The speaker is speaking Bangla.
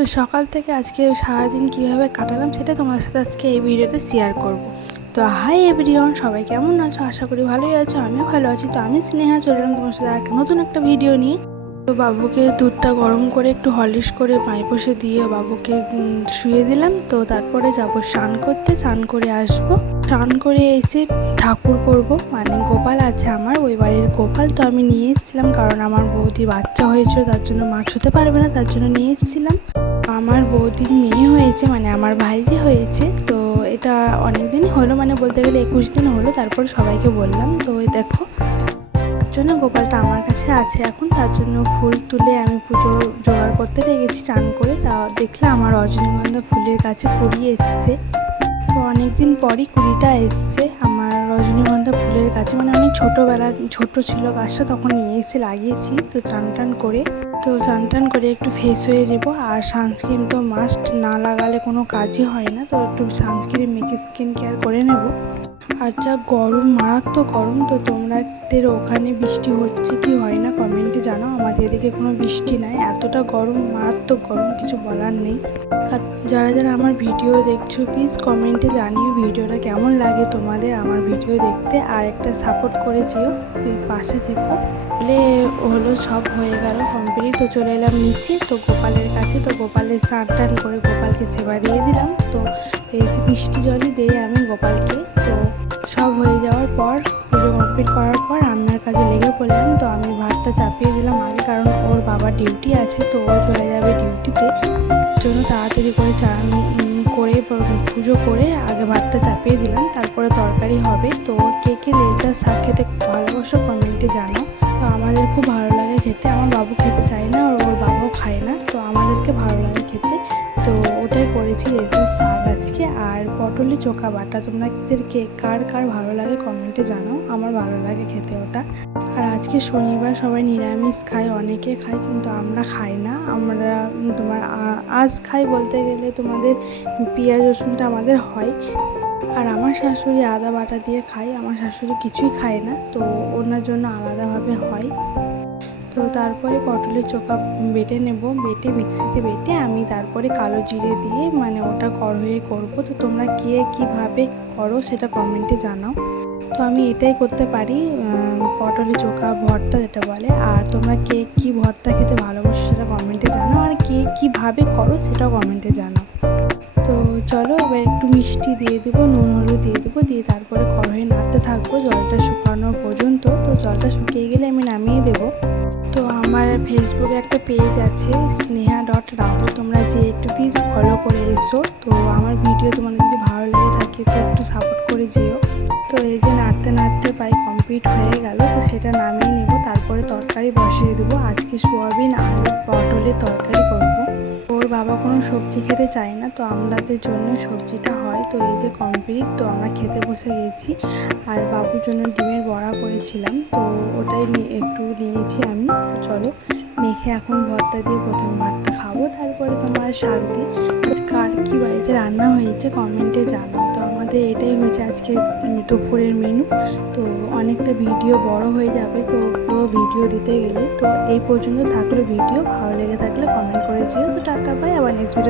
তো সকাল থেকে আজকে সারাদিন কিভাবে কাটালাম সেটা তোমাদের সাথে আজকে এই ভিডিওতে শেয়ার করব। তো হাই এভরিওয়ান, সবাই কেমন আছো? আশা করি ভালোই আছো, আমিও ভালো আছি। তো আমি স্নেহা চলে এলাম তোমার সাথে নতুন একটা ভিডিও নিয়ে। তো বাবুকে দুধটা গরম করে একটু হরলিক্স করে মাই বসে দিয়ে বাবুকে শুয়ে দিলাম। তো তারপরে যাব স্নান করতে, স্নান করে আসবো। স্নান করে এসে ঠাকুর করব, মানে গোপাল আছে আমার, ওই বাড়ির গোপাল। তো আমি নিয়ে এসেছিলাম কারণ আমার বৌদির বাচ্চা হয়েছিল, তার জন্য মাছ হতে পারবে না, তার জন্য নিয়ে এসেছিলাম। আমার বৌদির মেয়ে হয়েছে, মানে আমার ভাইজি হয়েছে। তো এটা অনেক দিনই হলো, মানে বলতে গেলে 21 দিন হলো। তারপর সবাইকে বললাম। তো ওই দেখো, তার জন্য গোপালটা আমার কাছে আছে এখন। তার জন্য ফুল তুলে আমি পুজো জোগাড় করতে লেগেছি চান করে। তা দেখলে আমার রজনীগন্ধা ফুলের কাছে কুড়ি এসছে। তো অনেকদিন পরই কুড়িটা এসছে আমার রজনীগন্ধা ফুলের গাছে, মানে অনেক ছোটোবেলা ছোট ছিল গাছটা, তখন নিয়ে এসে লাগিয়েছি। তো চান টান করে একটু ফ্রেশ হয়ে নেব। আর সানস্ক্রিন তো মাস্ট, না লাগালে কোনো কাজই হয় না। তো একটু সানস্ক্রিন মেখে স্কিন কেয়ার করে নেব। আর যা গরম, মারাত্মক গরম। তো তোমাদের ওখানে বৃষ্টি হচ্ছে কি হয় না কমেন্টে জানাও। আমাদের এদিকে কোনো বৃষ্টি নাই, এতটা গরম, মারাত্মক গরম, কিছু বলার নেই। আর যারা যারা আমার ভিডিও দেখছো প্লিজ কমেন্টে জানিও ভিডিওটা কেমন লাগে তোমাদের আমার ভিডিও দেখতে। আর একটা সাপোর্ট করে যেও, পাশে থেকো। বলে হলো সব হয়ে গেল কমপ্লিট। তো চলে এলাম নিচে, তো গোপালের কাছে। তো গোপালের স্নান টান করে গোপালকে সেবা দিয়ে দিলাম। তো এই যে মিষ্টি জলই দিয়ে আমি গোপালকে। তো সব হয়ে যাওয়ার পর, পুজো কমপ্লিট করার পর রান্নার কাজে লেগে পড়লাম। তো আমি ভাতটা চাপিয়ে দিলাম আগে, কারণ ওর বাবা ডিউটি আছে, তো ও চলে যাবে ডিউটিতে। জন্য তাড়াতাড়ি করে চান করে পুজো করে আগে ভাতটা চাপিয়ে দিলাম, তারপরে তরকারি হবে। তো কে কে লেজদার শাক খেতে খুব ভালোবাসো কমেন্টে জানাও। তো আমাদের খুব ভালো লাগে খেতে। আমার বাবু খেতে চায় না, আর ওর বাবাও খায় না, তো আমাদেরকে ভালো লাগে খেতে। তো ওটাই করেছি, লেজদার শাক আজকে। আর পটলের চোখা বাটা। তোমাদেরকে কার কার ভালো লাগে কমেন্টে জানাও। আমার ভালো লাগে খেতে ওটা। আর আজকে শনিবার, সবাই নিরামিষ খায়, অনেকে খায়, কিন্তু আমরা খাই না। আমরা আজ খাই বলতে গেলে তোমাদের পেঁয়াজ রসুনটা আমাদের হয়। আর আমার শাশুড়ি আদা বাটা দিয়ে খায়, আমার শাশুড়ি কিছুই খায় না, তো ওনার জন্য আলাদাভাবে হয়। তো তারপরে পটলের চোখা বেটে নেব, বেটে মিক্সিতে বেটে আমি তারপরে কালো জিরে দিয়ে, মানে ওটা কড়াইয়ে করব। তো তোমরা কে কীভাবে করো সেটা কমেন্টে জানাও। তো আমি এটাই করতে পারি, পটলের চোখা ভর্তা যেটা বলে। আর তোমরা কে কী ভর্তা খেতে ভালোবাসো সেটা কমেন্টে জানাও, আর কে কীভাবে করো সেটাও কমেন্টে জানাও। তো চলো এবার একটু মিষ্টি দিয়ে দেবো, নুন হলুদ দিয়ে দেবো, দিয়ে তারপরে কড়াইয়ে নাড়তে থাকবো জলটা শুকানো পর্যন্ত। তো জলটা শুকিয়ে গেলে আমি নামিয়ে দেবো। তো আমার ফেসবুকে একটা পেজ আছে sneha.rahul, তোমরা যে একটু প্লিজ ফলো করে এসো। তো আমার ভিডিও তোমাদের যদি ভালো লেগে থাকে তো একটু সাপোর্ট করে যেও। তো এই যে নাড়তে নাড়তে প্রায় কমপ্লিট হয়ে গেল। তো সেটা নামিয়ে নেব, তারপরে তরকারি বসিয়ে দেবো। আজকে সোয়াবিন আলু পটলের তরকারি করব। ওর বাবা কোনো সবজি খেতে চায় না, তো আমাদের জন্য সবজিটা হয়। তো এই যে কমপ্লিট, তো আমরা খেতে বসে গেছি। আর বাবুর জন্য ডিমের বড়া করেছিলাম, তো ওটাই একটু নিয়েছি আমি। তো চলো মেখে এখন ভর্তা দিয়ে প্রথমে ভাতটা খাবো, তারপরে তোমার শাক দিয়ে। কার কী বাড়িতে রান্না হয়েছে কমেন্টে জানাও। তো আমাদের এটাই হয়েছে আজকে দুপুরের মেনু। তো অনেকটা ভিডিও বড় হয়ে যাবে, তো পুরো ভিডিও দিতে গেলে। তো এই পর্যন্ত থাকলো ভিডিও, ভালো লেগে থাকলে কমেন্ট করে যেও। তো টাটা বাই, আবার নেক্সট ভিডিও।